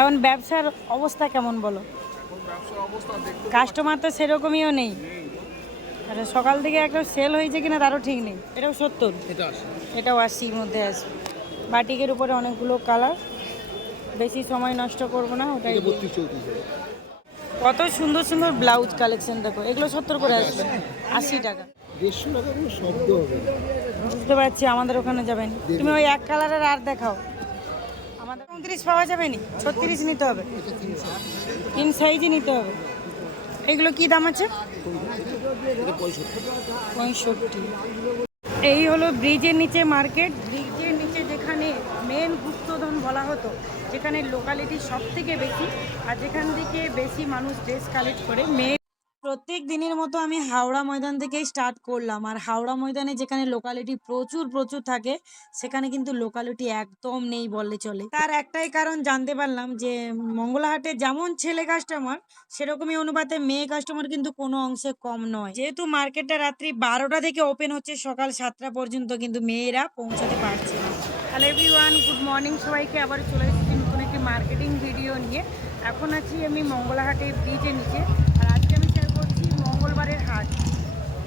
এখন ব্যবসার অবস্থা কেমন বলো? কাস্টমার তো সেরকমইও নেই। আচ্ছা, সকাল থেকে একটা সেল হয়েছে কিনা তারও ঠিক নেই। এটাও 70, এটাও 80-র মধ্যে আছে। বাটিকের উপরে অনেকগুলো কালার, বেশি সময় নষ্ট করবো না, ওটাই কত সুন্দর সুন্দর ব্লাউজ কালেকশন দেখো। এগুলো 70 করে আসবে, 80 টাকা। 150 টাকা কোনো শব্দ হবে না। বুঝতে পারছি, আমাদের ওখানে যাবেন। তুমি ওই এক কালারের আর দেখাও। আমাদের 29 পাওয়া যাবে নি, 36 নিতে হবে, 3 সাইজই নিতে হবে। এগুলো কি দাম আছে? 65। এই হলো ব্রিজের নিচে মার্কেট। ব্রিজের নিচে যেখানে মেন গুপ্তধন বলা হতো, যেখানে লোকালিটি সব থেকে বেশি, আর যেখান থেকে বেশি মানুষ ড্রেস কালেক্ট করে। প্রত্যেক দিনের মতো আমি হাওড়া ময়দান থেকেই স্টার্ট করলাম। আর হাওড়া ময়দানে যেখানে লোকালিটি প্রচুর প্রচুর থাকে, সেখানে কিন্তু লোকালিটি একদম নেই বললে চলে। তার একটাই কারণ জানতে পারলাম যে মঙ্গলাহাটে যেমন ছেলে কাস্টমার, সেরকমই অনুপাতে মেয়ে কাস্টমার কিন্তু কোনো অংশে কম নয়। যেহেতু মার্কেটটা রাত্রি 12টা থেকে ওপেন হচ্ছে সকাল 7টা পর্যন্ত, কিন্তু মেয়েরা পৌঁছাতে পারছে না। হ্যালো এভরিওয়ান, গুড মর্নিং সবাইকে। আবার চলে এসেছি নতুন একটি মার্কেটিং ভিডিও নিয়ে। এখন আছি আমি মঙ্গলাহাটে ব্রিজের নিচে। আর আজকে আমি শেয়ার করছি মঙ্গলবারের হাট।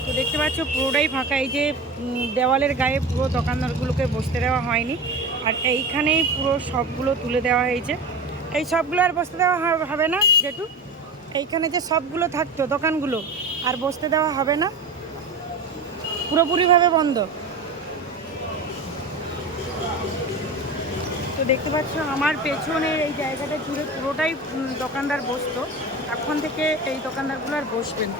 তো দেখতে পাচ্ছ পুরোটাই ফাঁকা। এই যে দেওয়ালের গায়ে পুরো দোকানদারগুলোকে বসতে দেওয়া হয়নি, আর এইখানেই পুরো সবগুলো তুলে দেওয়া হয়েছে। এই সবগুলো আর বসতে দেওয়া হবে না, যেটু এইখানে যে সবগুলো থাকতো দোকানগুলো আর বসতে দেওয়া হবে না, পুরোপুরিভাবে বন্ধ। তো দেখতে পাচ্ছ আমার পেছনের এই জায়গাটা জুড়ে পুরোটাই দোকানদার বসতো। এখন থেকে এই দোকানদারগুলো আর বসবেন।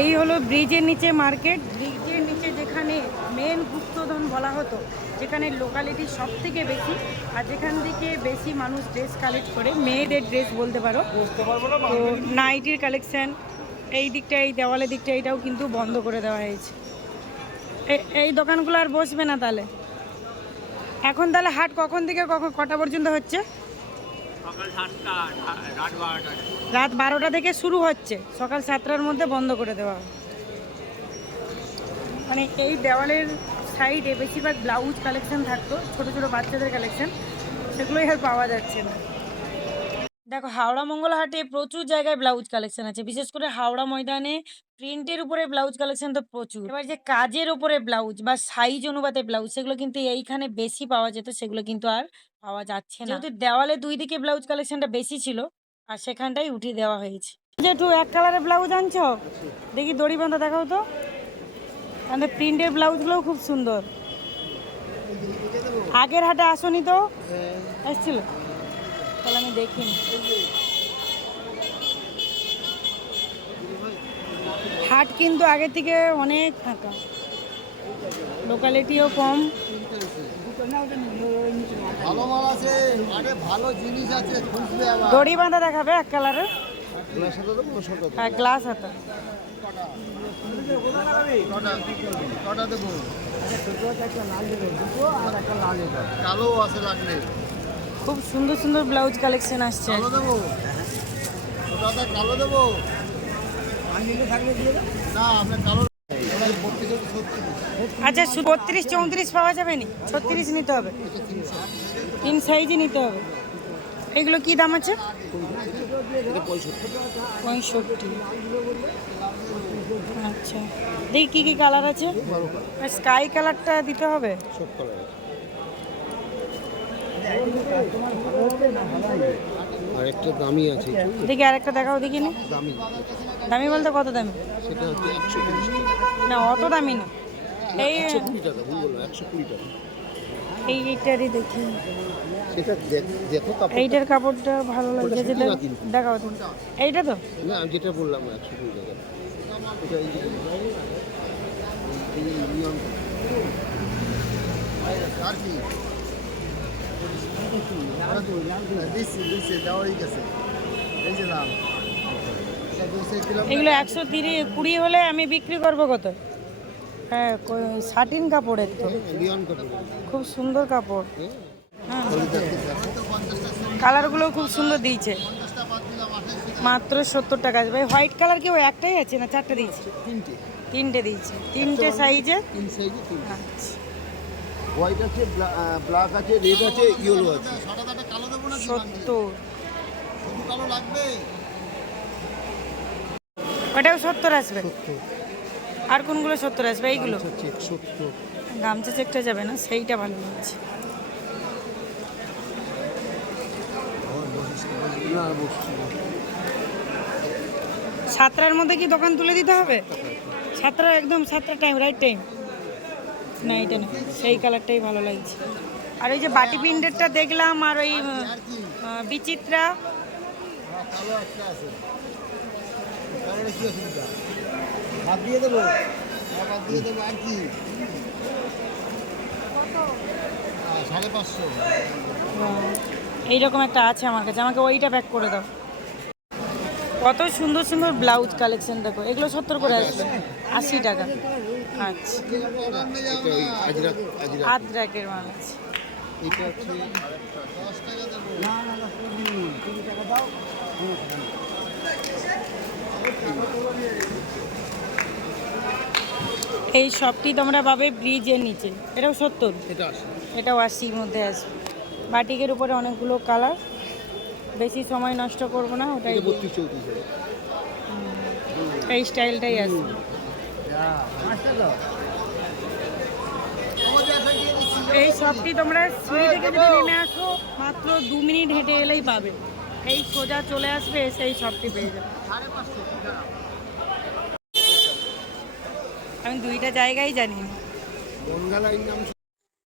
এই হলো ব্রিজের নিচে মার্কেট। ব্রিজের নিচে যেখানে মেন গুপ্তধন বলা হতো, যেখানে লোকালিটি সব থেকে বেশি, আর যেখান থেকে বেশি মানুষ ড্রেস কালেক্ট করে, মেয়েদের ড্রেস বলতে পারো। তো নাইটির কালেকশান এই দিকটা, এই দেওয়ালের দিকটা, এটাও কিন্তু বন্ধ করে দেওয়া হয়েছে। এই দোকানগুলো আর বসবে না তাহলে। এখন তাহলে হাট কখন থেকে কটা পর্যন্ত হচ্ছে? রাত 12টা থেকে শুরু হচ্ছে, সকাল 7টার মধ্যে বন্ধ করে দেওয়া হয়। মানে এই দেওয়ালের সাইডে বেশিরভাগ ব্লাউজ কালেকশন থাকতো, ছোট ছোট বাচ্চাদের কালেকশন, সেগুলোই আর পাওয়া যাচ্ছে না। দেখো হাওড়া মঙ্গলহাটে প্রচুর জায়গায় ব্লাউজ কালেকশন আছে, বিশেষ করে হাওড়া ময়দানে প্রিন্টের উপরে ব্লাউজ কালেকশন তো প্রচুর। এবার যে কাজের উপরে ব্লাউজ বা সাইজ অনুপাতে ব্লাউজ, সেগুলো কিন্তু এইখানে বেশি পাওয়া যেত, সেগুলো কিন্তু আর পাওয়া যাচ্ছে না। যেহেতু দেওয়ালে দুই দিকে ব্লাউজ কালেকশনটা বেশি ছিল, আর সেখানটাই উঠিয়ে দেওয়া হয়েছে। যেটু এক কালারের ব্লাউজ আনছো, দেখি দড়ি বাঁধা দেখাও তো। আমাদের প্রিন্টের ব্লাউজগুলোও খুব সুন্দর। আগের হাটে আসনি তো? এসছিল? তাহলে আমি দেখিনি। হাট কিন্তু আগের থেকে অনেক ফাঁকা, লোকালিটিও কম। দড়ি বাঁধা দেখাবে এক কালারের, হ্যাঁ গ্লাস হাতা। খুব সুন্দর সুন্দর ব্লাউজ কালেকশন আসছে। আচ্ছা 32, 34 পাওয়া যাবে নি, 36 নিতে হবে, 3 সাইজই নিতে হবে। এগুলো কি দাম আছে? 65। আচ্ছা দেখি কী কী কালার আছে। স্কাই কালারটা দিতে হবে। আরেকটা দামি আছে, দেখি আরেকটা দেখাও, দেখিনি। দামি বলতে কত দামি? সেটা হচ্ছে 120 টাকা। না অত দামি না, এই 120 টাকা, ভুল বললাম, 120 টাকা। এইটারই দেখি, সেটা দেখো কাপড়। এইটার কাপড়টা ভালো লাগছে, যেটা দেখাও তুমি। এইটা তো না, আমি যেটা বললাম 120 টাকা। এটা এই যে নিয়ম আর কি এগুলো 120 হলে আমি বিক্রি করবো কত? হ্যাঁ শাটিন কাপড়ের তো, খুব সুন্দর কাপড়। হ্যাঁ কালারগুলো খুব সুন্দর দিয়েছে। মাত্র 70 টাকা। ভাই হোয়াইট কালার কি ওই একটাই আছে না চারটে দিয়েছে? তিনটে দিয়েছে, 3টে সাইজে। হোয়াইট আছে, ব্ল্যাক আছে, রেড আছে, ইয়েলো আছে। 70। কালো লাগবে ওটাও 70 আসবে। 70 আর কোনগুলো 70 আসবে? এইগুলো চেক 70 গামছা চেকটা যাবে না, সেইটা ভালো লাগছে। না বসছি না। 7টার মধ্যে কি দোকান তুলে দিতে হবে? 7টা একদম 7টা টাইম, রাইট টাইম। না এটা না, সেই কালারটাই ভালো লাগছে। আর ওই যে বাটি প্রিন্টেরটা দেখলাম, আর ওই বিচিত্রা। কালো একটা আছে কালোটা কি অসুবিধা বাদ দিয়ে দেবো বাদ দিয়ে দেবো আর কি 550 এইরকম একটা আছে আমার কাছে, আমাকে ওইটা প্যাক করে দাও। কত সুন্দর সুন্দর ব্লাউজ কালেকশন দেখো, এগুলো 70 করে আসবে, 80 টাকা। আচ্ছা, আদ্রাকের মাল আছে। এটা হচ্ছে 10 টাকা দেবো না না 20 টাকা দাও। এই শপটি তোমরা পাবে ব্রিজের নিচে। এটাও 70, এটা আছে এটাও 80-র মধ্যে আসবে। বাটিকের উপরে অনেকগুলো কালার, বেশি সময় নষ্ট করবো না, ওটাই এটা 32 34 এই স্টাইলটাই আসবে। এই শপটি তোমরা সিঁড়ি থেকে যদি নেমে আসো, মাত্র 2 মিনিট হেঁটে এলেই পাবে। এই সোজা চলে আসবে, সেই শপটি পেয়ে যাবে। আমি দুইটা জায়গায় জানি না।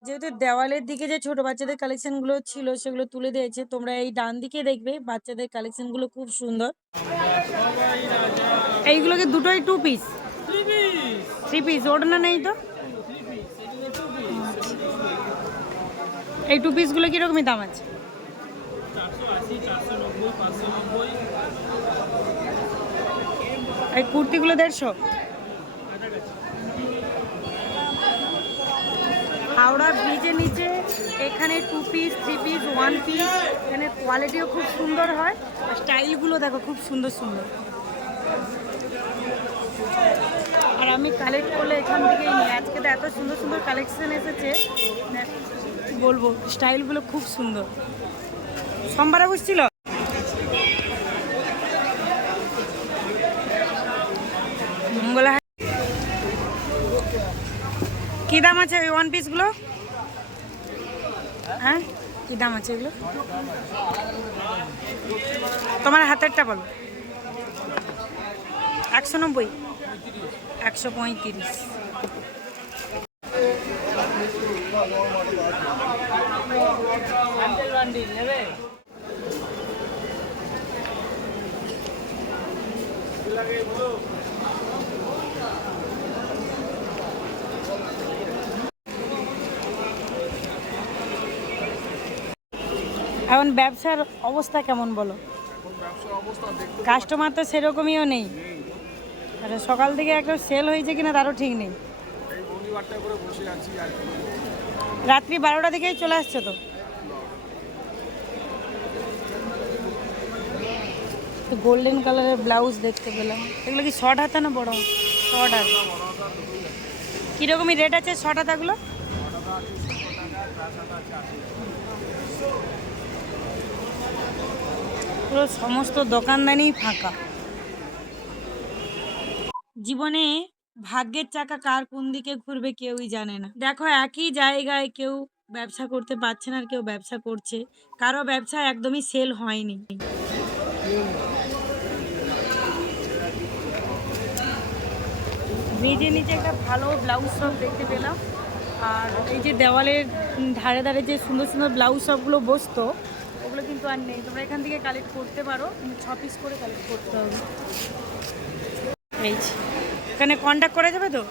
যেহেতু দেওয়ালের দিকে যে ছোট বাচ্চাদের কালেকশনগুলো ছিল সেগুলো তুলে দিয়েছে, তোমরা এই ডান দিকে দেখবে বাচ্চাদের কালেকশনগুলো খুব সুন্দর। এইগুলোকে দুটোই 2 পিস 3 পিস, ওড়না নেই তো। এই 2 পিসগুলো কীরকমই দাম আছে? এই কুর্তিগুলো 150। হাওড়া ব্রিজের নিচে এখানে 2 পিস 3 পিস 1 পিস, এখানে কোয়ালিটিও খুব সুন্দর হয়, আর স্টাইলগুলো দেখো খুব সুন্দর সুন্দর। আর আমি কালেক্ট করলে এখান থেকেই নিই। আজকে তো এত সুন্দর সুন্দর কালেকশন এসেছে, বলবো স্টাইলগুলো খুব সুন্দর। সোমবারে বুঝছিল মঙ্গলা। কী দাম আছে ওই 1 পিসগুলো? হ্যাঁ, কী দাম আছে এগুলো? তোমার হাতেরটা বলো। 190, 135। এখন ব্যবসার অবস্থা কেমন বলো? কাস্টমার তো সেরকমইও নেই। আচ্ছা, সকাল থেকে একটা সেল হয়েছে কিনা তারও ঠিক নেই। রাত্রি 12টা দিকেই চলে আসছে তো। গোল্ডেন কালারের ব্লাউজ দেখতে পেলাম। এগুলো কি শর্ট হাতা না বড়? শর্ট হাতা। কীরকমই রেট আছে শর্ট হাতাগুলো? পুরো সমস্ত দোকানদানি ফাঁকা। জীবনে ভাগ্যের চাকা কার কোন দিকে ঘুরবে কেউই জানে না। দেখো একই জায়গায় কেউ ব্যবসা করতে পারছে না, আর কেউ ব্যবসা করছে। কারো ব্যবসা একদমই সেল হয়নি। ব্রিজের নিচে একটা ভালো ব্লাউজ শপ দেখতে পেলাম, আর এই যে দেওয়ালের ধারে ধারে যে সুন্দর সুন্দর ব্লাউজ শপগুলো বসতো, ওগুলো কিন্তু আর নেই। তোমরা এখান থেকে কালেক্ট করতে পারো, কিন্তু 6 পিস করে কালেক্ট করতে হবে। এই এখানে কন্ট্যাক্ট করা যাবে তো?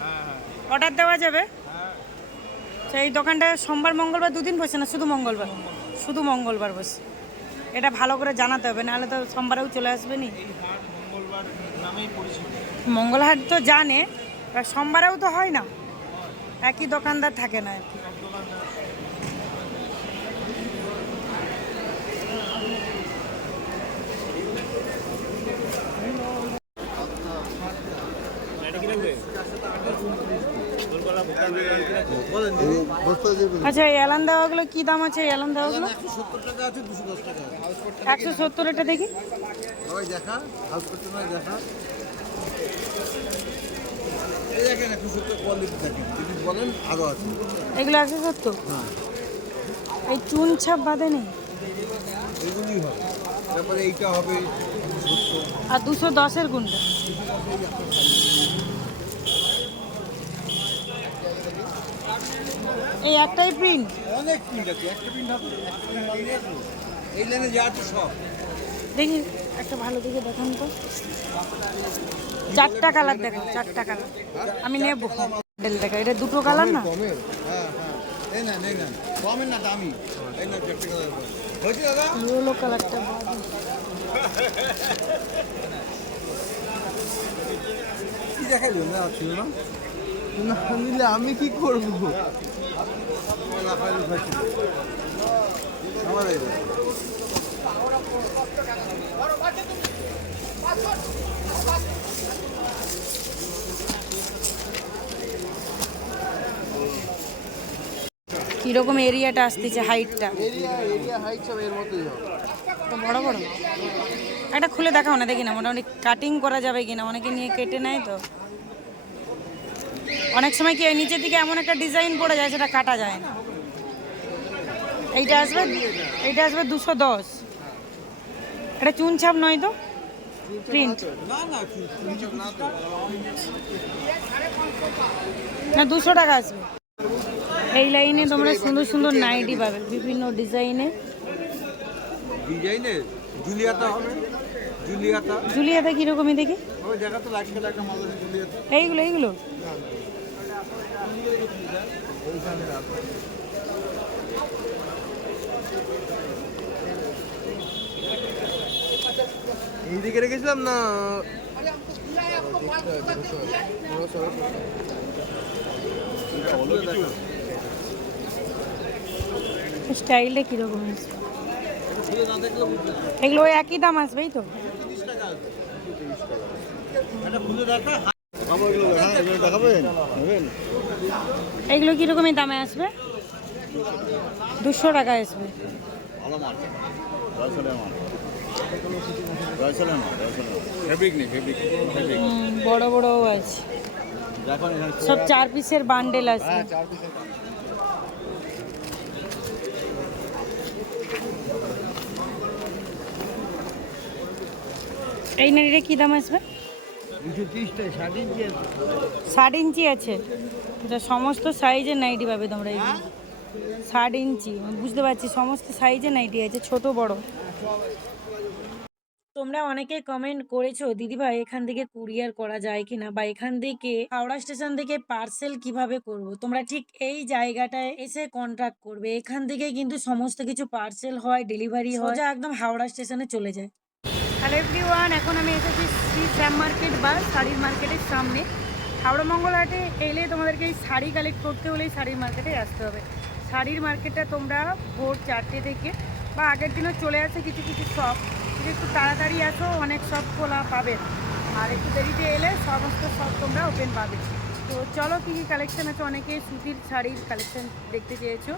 অর্ডার দেওয়া যাবে? সেই দোকানটা সোমবার মঙ্গলবার 2 দিন বসে না, শুধু মঙ্গলবার? শুধু মঙ্গলবার বসে। এটা ভালো করে জানাতে হবে, নাহলে তো সোমবারেও চলে আসবে নি। মঙ্গলহাট তো জানে, সোমবারেও তো হয় না, একই দোকানদার থাকে না আর কি। বস্তা দিয়ে দেবো। আচ্ছা, এই এলান দেওয়াগুলো কি দাম আছে? এই এলান দেওয়াগুলো 170 টাকা আছে, 210 টাকা আছে। 170, এটা দেখি। ওই দেখা, হাউস করতে নয় দেখা। এই দেখেন 170 কোয়ালিটি দেখেন, যদি বলেন আরও আছে। এগুলো 170। হ্যাঁ, এই চুন ছাপ বাঁধে নেই? এগুলি হবে। তারপরে এইটা হবে 170। আর 210-এর কোনটা? এই একটাই প্রিন্ট? অনেক প্রিন্ট আছে, একটা প্রিন্ট হবে, একটা প্রিন্ট মাল নিয়ে আসবো। এই লাইনে যা আছে সব। দেখি একটা ভালো দেখে দেখান তো। 4টা কালার দেখো, 4টা কালার আমি নেব। মডেল দেখা, এটা দুটো কালার না? কমের, হ্যাঁ হ্যাঁ, এই না এই না, কমের না দামি, এই না চারটে কালার হয়েছে দাদা। ইয়েলো কালারটা কি দেখাইলো না ছিল না, না নিলে আমি কি করবো? আমার এই কিরকম এরিয়াটা আসতেছে, হাইটটা? এরিয়া হাইট সব এর মতোই হবে। তো বড় বড় একটা খুলে দেখাও না, দেখি না মোটামুটি কাটিং করা যাবে কিনা। অনেকে নিয়ে কেটে নেয় তো, অনেক সময় কি হয় নিচের দিকে এমন একটা ডিজাইন পড়ে যায় সেটা কাটা যায় না। এইটা আসবে 210। এটা চুন ছাপ নয় তো? প্রিন্ট না না না তো, না, 200 টাকা আসবে। এই লাইনে তোমরা সুন্দর সুন্দর নাইটি পাবে বিভিন্ন ডিজাইনে। ডিজাইনের জুলিয়াটা হবে, জুলিয়াটা জুলিয়াতে কীরকমই দেখি? ওই জায়গা তো লাগছে টাকা মাল আছে জুলিয়াটা। এইগুলো এইগুলো ওইখানে রাখো। এইদিকে রেখেছিলাম না, স্টাইলটা কীরকম আছে? এগুলো ওই একই দাম আসবেই তো? এগুলো কীরকমই দামে আসবে? 200 টাকা আসবে। বড় বড়ও আছে, সব 4 পিসের বান্ডেল আছে। এই নারীটা কী দাম আসবে? 60 ইঞ্চি আছে। এটা সমস্ত সাইজের নাইটি পাবে তোমরা। এই 60 ইঞ্চি, বুঝতে পারছি সমস্ত সাইজের নাইটি আছে, ছোট বড়। তোমরা অনেকে কমেন্ট করেছো দিদিভাই এখান থেকে কুরিয়ার করা যায় কিনা, বা এখান থেকে হাওড়া স্টেশন থেকে পার্সেল কিভাবে করব। তোমরা ঠিক এই জায়গাটায় এসে কন্ট্যাক্ট করবে, এখান থেকে কিন্তু সমস্ত কিছু পার্সেল হয়, ডেলিভারি হয়, সোজা একদম হাওড়া স্টেশনে চলে যায়। হ্যালো এভরিওয়ান, এখন আমি এসেছি শ্রী শ্যাম মার্কেট বা শাড়ির মার্কেটের সামনে। হাওড়া মঙ্গলহাটে এলে তোমাদেরকে এই শাড়ি কালেক্ট করতে হলে শাড়ির মার্কেটে আসতে হবে। শাড়ির মার্কেটটা তোমরা ভোর 4টে থেকে বা আগের দিনও চলে আসে কিছু কিছু শপ, যদি একটু তাড়াতাড়ি আসো অনেক শপ খোলা পাবে, আর একটু দেরিতে এলে সমস্ত শপ তোমরা ওপেন পাবে। তো চলো কী কী কালেকশান আছে, অনেকে সুতির শাড়ির কালেকশান দেখতে চেয়েছো,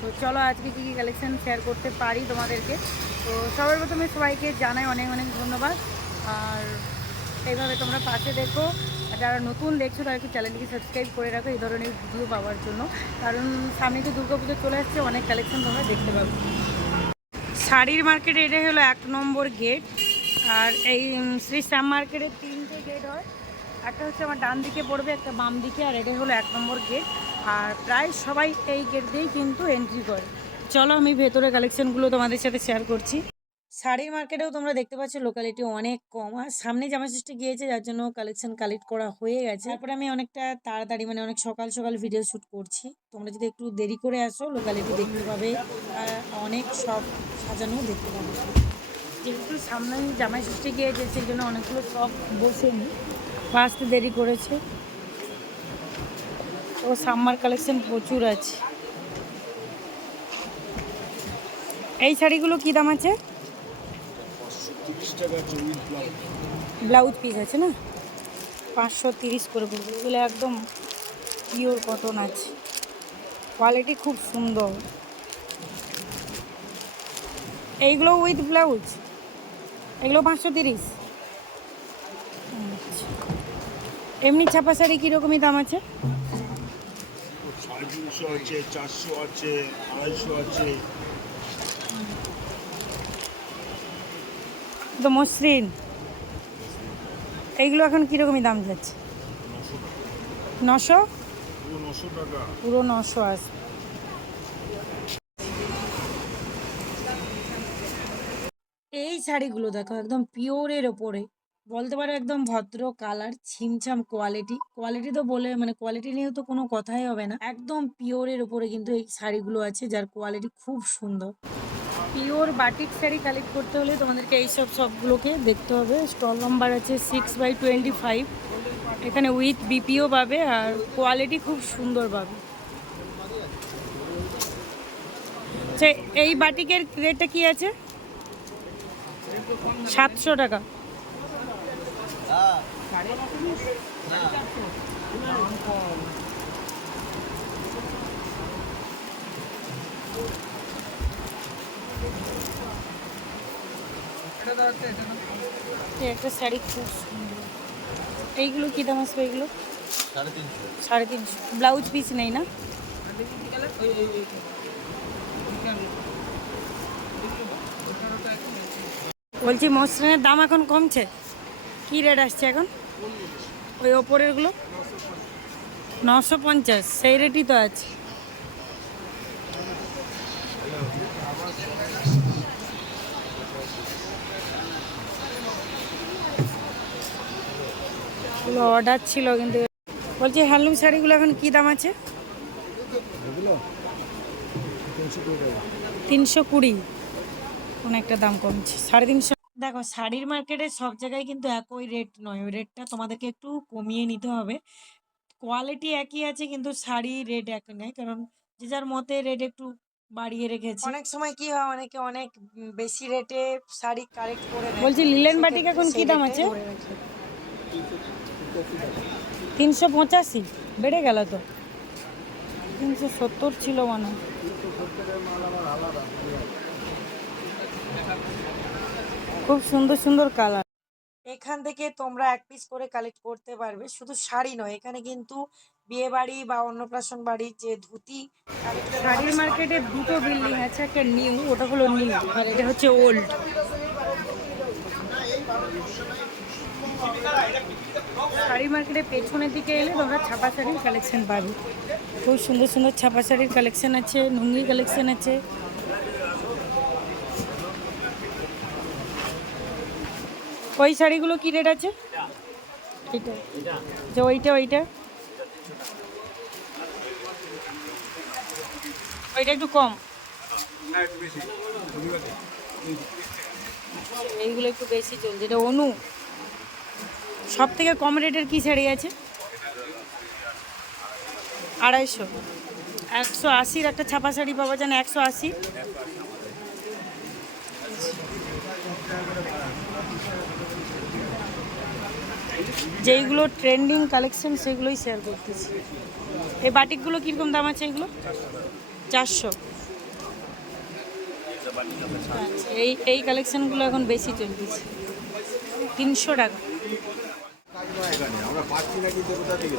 তো চলো আজকে কী কী কালেকশান শেয়ার করতে পারি তোমাদেরকে। তো সবার প্রথমে সবাইকে জানাই অনেক অনেক ধন্যবাদ, আর এইভাবে তোমরা পাশে দেখো, আর যারা নতুন দেখছো তারা একটু চ্যানেলটিকে সাবস্ক্রাইব করে রাখো এই ধরনের ভিডিও পাওয়ার জন্য, কারণ সামনে তো দুর্গাপুজো চলে আসছে, অনেক কালেকশান তোমরা দেখতে পাবে। শাড়ির মার্কেটে এটা হলো 1 নম্বর গেট, আর এই শ্রী শ্যাম মার্কেটের 3টে গেট হয়, একটা হচ্ছে আমার ডান দিকে পড়বে, একটা বাম দিকে, আর এটা হলো 1 নম্বর গেট। আর প্রায় সবাই এই গেট দিয়েই কিন্তু এন্ট্রি করে। চলো আমি ভেতরে কালেকশানগুলো তোমাদের সাথে শেয়ার করছি। শাড়ির মার্কেটেও তোমরা দেখতে পাচ্ছ লোকালিটি অনেক কম, আর সামনে জামা ষষ্ঠী গিয়েছে যার জন্য কালেকশন কালেক্ট করা হয়ে গেছে। তারপরে আমি অনেকটা তাড়াতাড়ি মানে অনেক সকাল সকাল ভিডিও শ্যুট করছি, তোমরা যদি একটু দেরি করে আসো লোকালিটি দেখতে পাবে, আর অনেক সব সাজানো দেখতে পাবে। যেহেতু সামনে জামাই ষষ্ঠী গিয়েছে সেই জন্য অনেকগুলো সব বসেনি বা আসতে দেরি করেছে, তো সাম্মার কালেকশন প্রচুর আছে। এই শাড়িগুলো কী দাম আছে? ব্লাউজ পিস আছে না, 530 করে পড়বে। এগুলো একদম পিওর কটন আছে। কোয়ালিটি খুব সুন্দর। এইগুলো উইথ ব্লাউজ, এগুলো 530। এমনি ছাপা শাড়ি কীরকমই দাম আছে? 350 আছে, 400 আছে, 250 আছে। তো মসৃণ এইগুলো এখন কীরকমই দাম যাচ্ছে? 900, পুরো 900 টাকা। পুরো 900 আসবে। এই শাড়িগুলো দেখো একদম পিওরের ওপরে, বলতে পারো একদম ভদ্র কালার, ছিমছাম কোয়ালিটি। কোয়ালিটি তো বলে মানে কোয়ালিটি নিয়েও তো কোনো কথাই হবে না, একদম পিওরের ওপরে কিন্তু এই শাড়িগুলো আছে যার কোয়ালিটি খুব সুন্দর। পিওর বাটিক শাড়ি কালেক্ট করতে হলে তোমাদেরকে এইসব সবগুলোকে দেখতে হবে। স্টল নাম্বার আছে 6/25। এখানে উইথ বিপিও পাবে আর কোয়ালিটি খুব সুন্দর পাবে। এই বাটিকের রেটটা কি আছে? 700 টাকা। একটা শাড়ি খুব সুন্দর। এইগুলো কি দাম আসবে? এগুলো 350। ব্লাউজ পিস নেই না? বলছি মসৃণের দাম এখন কমছে, কি রেট আসছে এখন? ওই ওপরেরগুলো 950, সেই রেটই তো আছে। অর্ডার ছিল কিন্তু। বলছি হ্যান্ডলুম শাড়িগুলো এখন কি দাম আছে? 320। কোন একটা দাম কমছে, 350। দেখো শাড়ির মার্কেটে সব জায়গায় কিন্তু একই রেট নয়, ওই রেটটা তোমাদেরকে একটু কমিয়ে নিতে হবে। কোয়ালিটি একই আছে কিন্তু শাড়ি রেট এক নয়, কারণ যে যার মতে রেট একটু বাড়িয়ে রেখেছে। অনেক সময় কি হয়, অনেকে অনেক বেশি রেটে শাড়ি কালেক্ট করে নেয়। বলছি লিলেন বাটিক এখন কি দাম আছে? 385, বেড়ে গেল তো। 370 ছিল মনে হয়। খুব সুন্দর সুন্দর কালার। এখান থেকে তোমরা এক পিস করে কালেক্ট করতে পারবে। শুধু শাড়ি নয়, এখানে কিন্তু বিয়ে বাড়ি বা অন্নপ্রাশন বাড়ির যে ধুতি, শাড়ির মার্কেটে দুটো বিল্ডিং আছে, একটা নিউ, ওটা হলো নিউ, আর এটা হচ্ছে ওল্ড। শাড়ি মার্কেটের পেছনের দিকে এলে তোমরা ছাপা শাড়ির কালেকশন পাবে। খুব সুন্দর সুন্দর ছাপা শাড়ির কালেকশন আছে, লুঙ্গি কালেকশন আছে। ওই শাড়িগুলো কি রেট আছে? এইটা যে ওইটা ওইটা একটু কম, এইগুলো একটু বেশি চলছে। এটা অনু। সব থেকে কম রেটের কি শাড়ি আছে? 250। 180 একটা ছাপা শাড়ি পাওয়া যায় না? 180। যেইগুলো ট্রেন্ডিং কালেকশন সেগুলোই শেয়ার করতেছি। এই বাটিকগুলো কীরকম দাম আছে? এগুলো 400। এই কালেকশনগুলো এখন বেশি চলতেছে, 300 টাকা।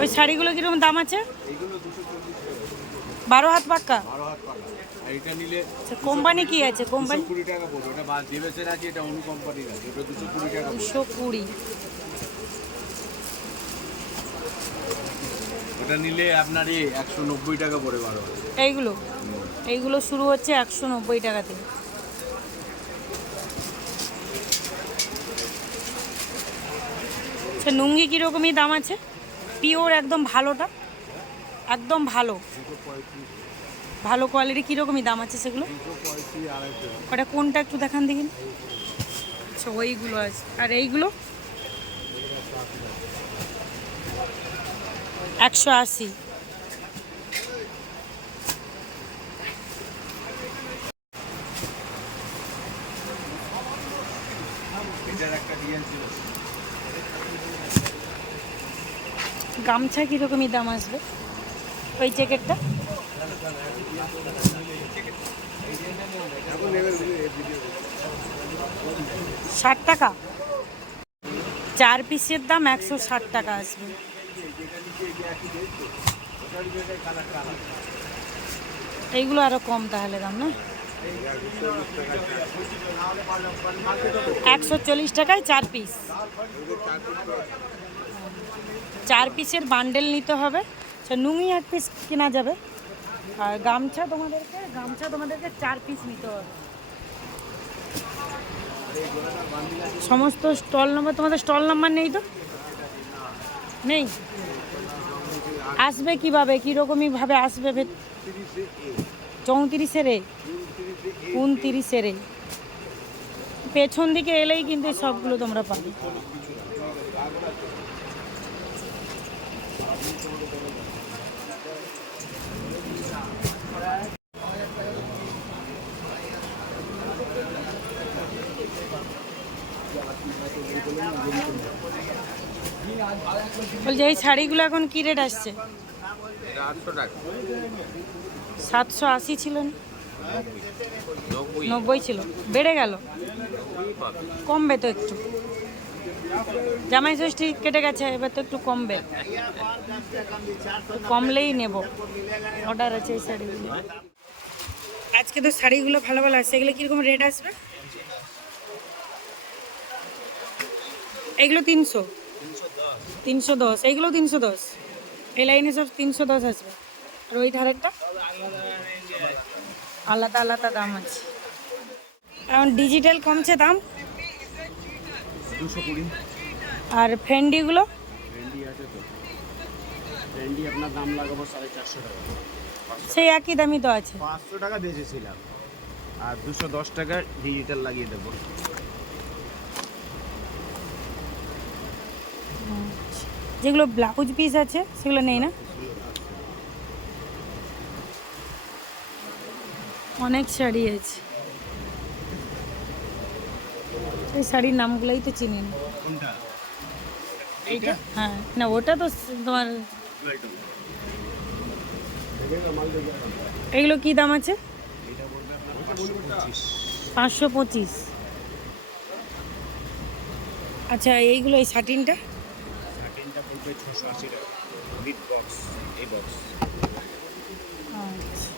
ওই শাড়িগুলো কীরকম দাম আছে? 12 হাত পাক্কা। এটা নিলে কোম্পানি কি আছে? কোম্পানি 20 টাকা পড়বে। ওটা বাদ দিবেছেন আছে, এটা অনু কোম্পানির আছে, এটা 220 টাকা পড়বে। 220। ওটা নিলে আপনার 190 টাকা পড়ে 12। এইগুলো শুরু হচ্ছে 190 টাকা থেকে। আচ্ছা লুঙ্গি কীরকমই দাম আছে? পিওর একদম ভালোটা, একদম ভালো ভালো কোয়ালিটি কীরকমই দাম আছে সেগুলো? ওটা কোনটা একটু দেখান দেখিন। আচ্ছা ওইগুলো আছে। আর এইগুলো 180। গামছা কীরকমই দাম আসবে? ওই জ্যাকেটটা এখন নেবেন ভিডিও 60 টাকা 4 পিসের দাম 160 টাকা আসবে। এইগুলো আরো কম তাহলে দাম না? 140 টাকায় 4 পিস। 4 পিসের বান্ডেল নিতে হবে। আচ্ছা, নুঙ্গি 1 পিস কেনা যাবে। আর গামছা তোমাদেরকে 4 পিস নিতে হবে। সমস্ত স্টল নাম্বার, তোমাদের স্টল নাম্বার নেই তো? নেই। আসবে কিভাবে, কীরকমই ভাবে আসবে? 34-এর 29-এর পেছন দিকে এলেই কিন্তু এই সবগুলো তোমরা পাবে। বলছি এই শাড়িগুলো এখন কি রেট আসছে? এটা 800 টাকা 780 ছিল না? 90 ছিল, বেড়ে গেল। কমবে তো একটু, জামাই ষষ্ঠী কেটে গেছে, এবার তো একটু কমবে। কমলেই নেব, অর্ডার আছে এই শাড়িগুলো। আজকে তো শাড়িগুলো ভালো ভালো আসছে। এগুলো কীরকম রেট আসবে? এগুলো 310। এইগুলো 310। এই লাইনে সব 310 আসবে। আর ওই ধারেরটা আলাদা আলাদা দাম আছে। এখন ডিজিটাল কমছে দাম। 220। আর ফেন্ডিগুলো? ভেন্ডি আছে তো, ভেন্ডি আপনার দাম লাগাবো 450 টাকা। সেই একই দামই তো আছে। 500 টাকা বেচেছিলাম, আর 210 টাকা ডিজিটাল লাগিয়ে দেবো। যেগুলো ব্লাউজ পিস আছে সেগুলো নেই না? অনেক শাড়ি আছে। এই শাড়ির নামগুলোই তো চিনি না। কোনটা? এইটা? হ্যাঁ, না ওটা তো তোমার। এগুলো কি দাম আছে? এটা বলবে আপনার 525। 525। আচ্ছা, এইগুলো এই শাটিনটা? শার্টিনটা বলবে 680 টাকা উইথ বক্স। এই বক্স আচ্ছা,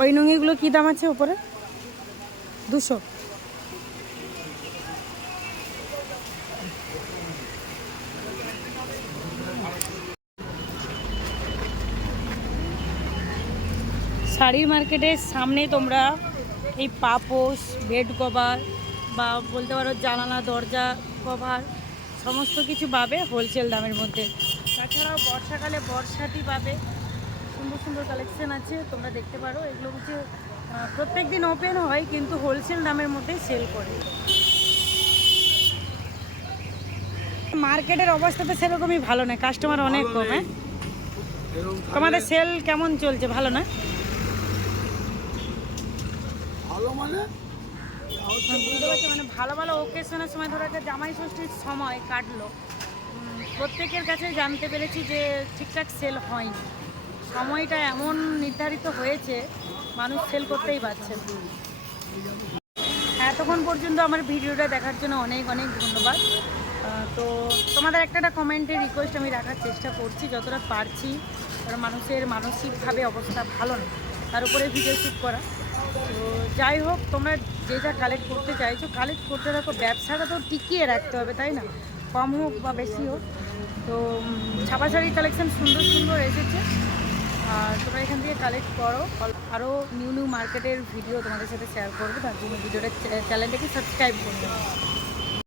ওই নুঙ্গিগুলো কি দাম আছে উপরে? 200। শাড়ির মার্কেটের সামনে তোমরা এই পাপোশ, বেড কভার বা বলতে পারো জানালা দরজা কভার সমস্ত কিছু পাবে হোলসেল দামের মধ্যে। তাছাড়াও বর্ষাকালে বর্ষাটি পাবে। সুন্দর সুন্দর কালেকশন আছে, তোমরা দেখতে পারো। এগুলো হচ্ছে প্রত্যেক দিন ওপেন হয়, কিন্তু হোলসেল দামের মধ্যেই সেল করে। মার্কেটের অবস্থা তো সেরকমই ভালো না, কাস্টমার অনেক কম। হ্যাঁ, তোমাদের সেল কেমন চলছে? ভালো না? ভালো মানে বুঝতে পারছি, মানে ভালো ভালো ওকেশনের সময়, ধরো একটা জামাই ষষ্ঠীর সময় কাটলো, প্রত্যেকের কাছে জানতে পেরেছি যে ঠিকঠাক সেল হয়নি। সময়টা এমন নির্ধারিত হয়েছে, মানুষ সেল করতেই পারছে না। এতক্ষণ পর্যন্ত আমার ভিডিওটা দেখার জন্য অনেক অনেক ধন্যবাদ। তো তোমাদের একটা কমেন্টের রিকোয়েস্ট আমি রাখার চেষ্টা করছি যতটা পারছি, কারণ মানুষের মানসিকভাবে অবস্থা ভালো না, তার উপরে ভিডিও শ্যুট করা। তো যাই হোক, তোমরা যে যা কালেক্ট করতে চাইছো কালেক্ট করতে থাকো। ব্যবসাটা তো টিকিয়ে রাখতে হবে, তাই না? কম হোক বা বেশি হোক। তো ছাপা শাড়ির কালেকশান সুন্দর সুন্দর এসেছে, আর তোমরা এখান থেকে কালেক্ট করো। আরও নিউ নিউ মার্কেটের ভিডিও তোমাদের সাথে শেয়ার করবো, তার জন্য চ্যানেলটাকে সাবস্ক্রাইব করবে।